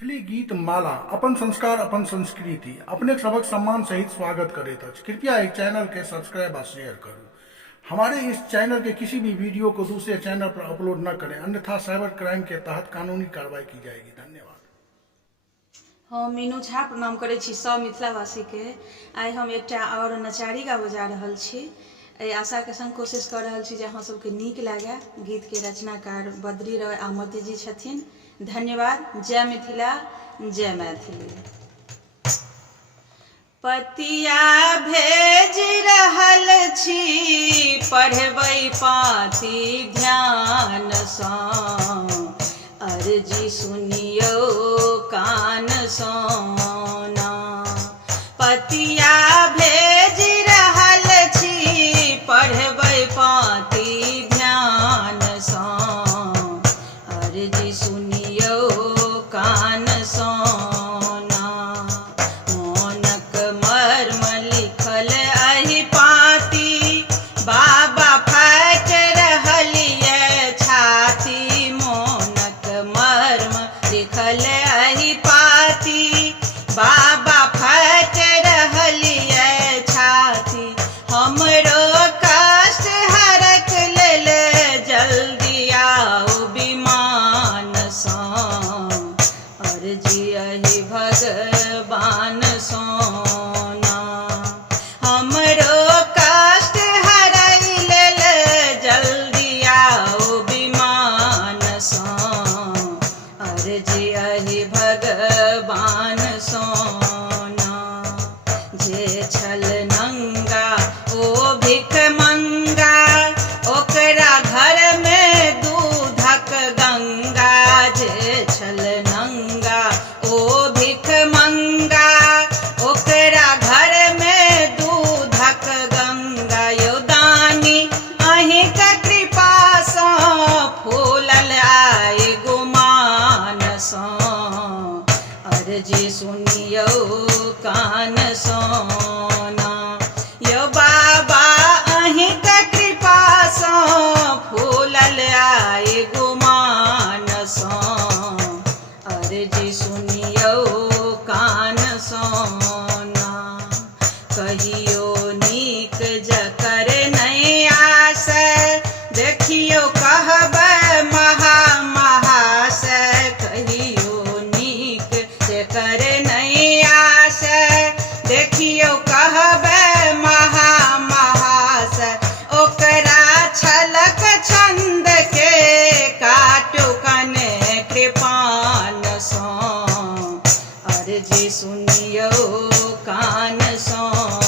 मैथिली गीत माला अपन संस्कार अपन संस्कृति अपने सबक सम्मान सहित स्वागत करते हैं। कृपया इस चैनल के सब्सक्राइब और शेयर करूँ। हमारे इस चैनल के किसी भी वीडियो को दूसरे चैनल पर अपलोड न करें, अन्यथा साइबर क्राइम के तहत कानूनी कार्रवाई की जाएगी। धन्यवाद। हम मीनू झा प्रणाम करै छी सब मिथिलावासी के। आइ हम एकटा और नचारी गाबऽ जा रहल छी। आशा के संग कोशिश कर रहल छी जे अहाँ सबके नीक लागे। गीत के रचनाकार बद्री रॉय आमती जी छथिन। धन्यवाद। जय मिथिला, जय मैथिली। पतिया भेज रहल छी पढ़बै पाती ध्यान सँ, अर्जी सुनियो कान सँ ना। पतिया भेज रहल छी पढ़बै पाती ध्यान सँ, अर्जी सुनियो कान सँ ना। मोनक मर्म लिखल एहि पाती, बाबा फाटि रहलिए छाती। मोनक मर्म लिखल एहि पाती, बाबा फाटि रहलिए छाती। हमरो कष्ट हरक लेल जल्दी आउ विमान सँ, अर्जी एहि भगवान सँ ना। हमरो कष्ट हरै लेल जल्दी आउ विमान सँ, अर्जी एहि भगवान सँ ना। जे छल नंगा ओ भिख मंगा, ओकरा घर में दूधक गंगा। जे छल नंगा ओ भिख मंगा, ओकरा घर में दूधक गंगा। यौ दानी अहिंक कृपा सँ फूलल आइ गुमान सँ, अर्जी सुनियो कान सँ ना। यौ बाबा अहिंक कृपा सँ फूलल आइ गुमान सँ, अर्जी सुनियो कान सँ ना। कहियो नीक जकर नहि आस, देखियो कहबै महा महाशय। कहियो नीक जकर नहि आस, देखियो कहबै महा महाशय। ओकरा छलक छंद के काटू कने कृपान सँ, अर्जी सुनियो कान सँ